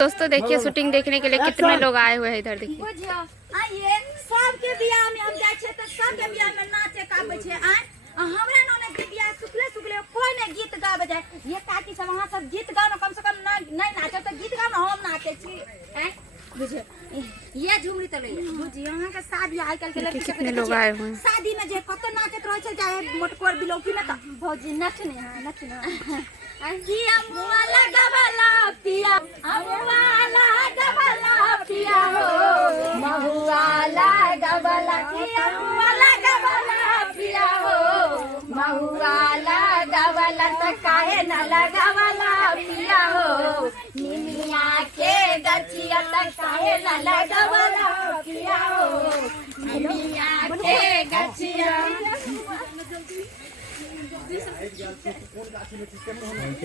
दोस्तों देखिए शूटिंग देखने के लिए कितने लोग आए हुए हैं इधर। देखिए आइए सबके बियाह में हम जाय छे त सबके बियाह में नाचे गाबै छे। हमरा नने के बियाह सुखले सुखले कोई ने गीत गाबै जाय। ये काकी सब वहां सब गीत गाओ कम से कम नहीं नाचे तो गीत गाओ हम नाचे छी। बुझे ये झुमरी तो ले बुझी यहां के शादी आजकल के लड़की कितने लोग आए हुए हैं। शादी में जे कत नाचत रह छे चाहे मोटकोर बिलौकी में त भौजी नचने नचना पिया मुआला गबला पिया अमुआला गबला पिया हो महुआला गबला पिया मुआला गबला पिया हो महुआला गबला त काहे न लगावला पिया हो निमिया के गछिया त काहे न लगावला पिया हो निमिया के गछिया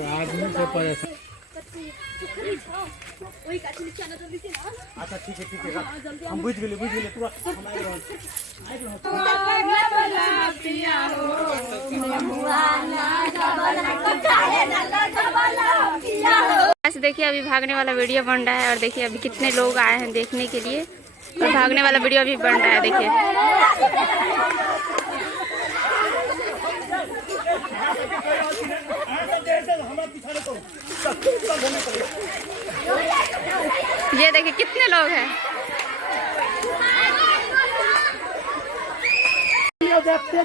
आदमी से परेशान। अच्छा ठीक है हम बुझ गेली तू ऐसे देखिए अभी भागने वाला वीडियो बन रहा है और देखिए अभी कितने लोग आए हैं देखने के लिए और भागने वाला वीडियो अभी बन रहा है। देखिए ये देखिए कितने लोग हैं।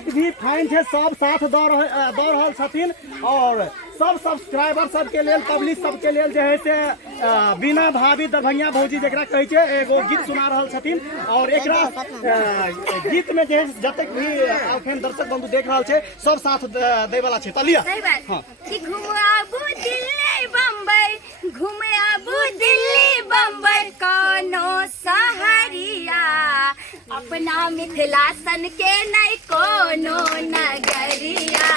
भी फाइन थे सब साथ दौड़ रहल छथिन और सब सब्सक्राइबर सबके लेल पब्लिक सबके लेल जे है से बिना भाभी दरभंगिया भौजी जकरा कहै छै एगो गीत सुना रहल छथिन और एकरा गीत में जे जतक भी अखन दर्शक बंधु देख रहल छै सब साथ दै वाला छै। तलिया हां कि घुमाबू दिल्ली बम्बई घुमाबू दिल्ली बम्बई कोनो सहरिया अपना मिथिला सन के नहीं कोनो नगरिया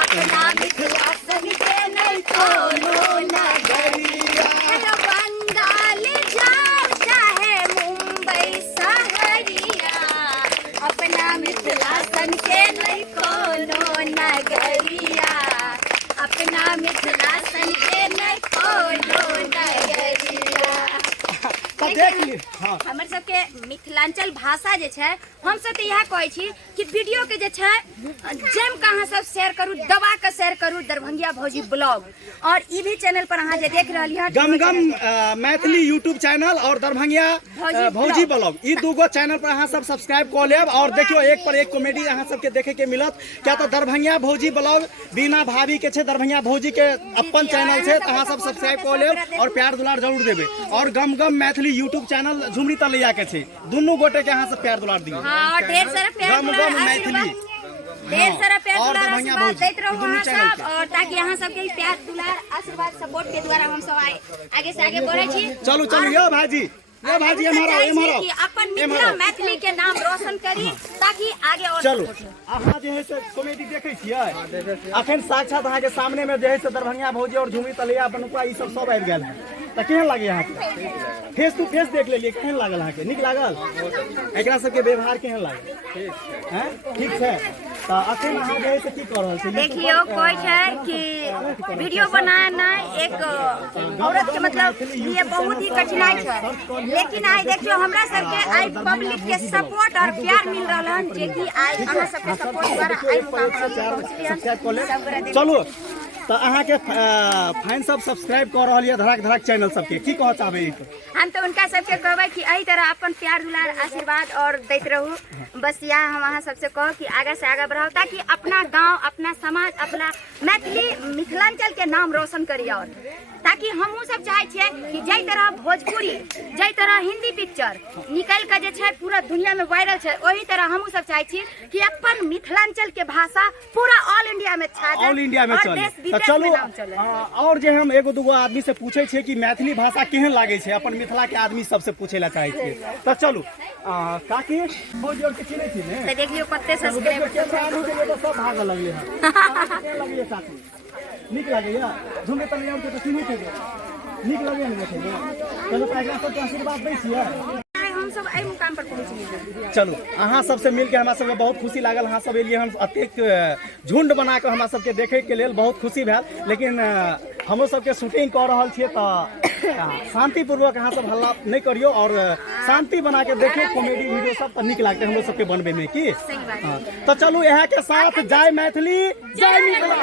अपना मिथिला सन के नहीं कोनो नगरिया बंगाल जाओ चाहे मुंबई सहरिया अपना मिथिला सन के नहीं कोनो नगरिया अपना मिथिला सन के नहीं कोनो नगरिया। हमर सबके मिथिलांचल भाषा जे छै हम सब तो यह कहै छी कि वीडियो के जे छै जेम का अहाँ सब शेयर करू दबा के शेयर करू दरभंगिया भौजी ब्लॉग और ई भी चैनल पर अहाँ जे देख रहलिए हैं गम गम मैथिली यूट्यूब चैनल और दरभंगिया भौजी ब्लॉग ई दूगो चैनल पर अहाँ सब सब्सक्राइब क लेब और देखियो एक पर एक कॉमेडी अहाँ सबके देखे के मिलत। क्या तो दरभंगिया भौजी ब्लॉग बिना भाभी के छै दरभंगिया भौजी के अपन चैनल छै अहाँ सब सब्सक्राइब क लेब और प्यार दुलार जरूर देबे और गम गम मैथिली यूट्यूब चैनल झुमरी तलैया के छै दुनू गोटे के अहाँ सब प्यार दुलार दियो। हां ढेर सारा प्यार दुलार मैथिली ढेर सारा प्यार दुलार आशीर्वाद देत रहू अहाँ सब और ताकि अहाँ सबके प्यार दुलार आशीर्वाद सपोर्ट के द्वारा हम सब आगे से आगे बढ़ै छी। चलू यो भाजी हमारा कि अपन मिथिला मैथिली के नाम रोशन करी ताकि आगे और चलू अहाँ जे है से कॉमेडी देखै छियै अखन साक्षात अहाँ के सामने में जे है से दरभंगिया भौजी और झुमरी तलैया बनुका ई सब आबि गेल है त केहन लागे अहाँ के फेस टू फेस देख लेलिए केहन लागल अहाँ के नीक लागल एकरा सबके व्यवहार केहन लागल हैं ठीक छै त अखन अहाँ जे है से की कर रहल छी देखियो कोई है कि वीडियो बनाना एक औरत के मतलब ये बहुत ही कठिनाई है लेकिन आई देखियो हमरा सबके आई पब्लिक के सपोर्ट और प्यार मिल रहलन जे कि आई अहाँ सबके सपोर्ट द्वारा आई मुकाम चलू तो अहाँ के फैन सब सब्सक्राइब कर रहा है धड़ाक धड़ाक चैनल सबके की कह चाहबे हम तो उनका सबके कहबै कि एही तरह अपन प्यार दुलार आशीर्वाद और दैत रहू। बस यह हम अहाँ सबसे कह कि आगे से आगे बढ़ाओ ताकि अपना गांव अपना समाज अपना मैथिली मिथिलांचल के नाम रोशन करी और ताकि हमहू सब चाहे छियै कि जै तरह भोजपुरी जै तरह हिंदी पिक्चर निकल के जे छै पूरा दुनिया में वायरल छै वही तरह हमहू सब चाहे छी कि अपन मिथिलांचल के भाषा पूरा ऑल इंडिया में छा जाए ऑल इंडिया में चले। तो चलो और जे हम एगो दूगो आदमी से पूछे छे कि मैथिली भाषा केहन लागे छै अपन मिथिला के आदमी सबसे पूछे ला चाहे छे। तो चलू काकी भौजी और के चिन्है छी ने त देखियो कते सब्सक्राइबर तो सब भाग लगले हैं लगिए साथी नीक लागैया झुमरी तलैया के तो चिन्है छै नीक लगे ने देखे चलो एकरा सब आशीर्वाद दै छियै हम सब एहि मुकाम पर पहुंच। चलू अहाँ सबसे मिलके हमरा सबके बहुत खुशी लागल। अहाँ सब एलिए हम अतेक झुंड बना के हमरा सबके देखे के लेल बहुत खुशी भेल लेकिन हमरो सबके शूटिंग कर रहल छियै तऽ शांति पूर्वक अहाँ सब हल्ला नहीं करियो और शांति बना के देखियो कॉमेडी वीडियो सब नीक लागते हम लोग सबके बनबे में की। सही बात। तो चलू यहाँ के साथ जय मैथिली जय मिथिला।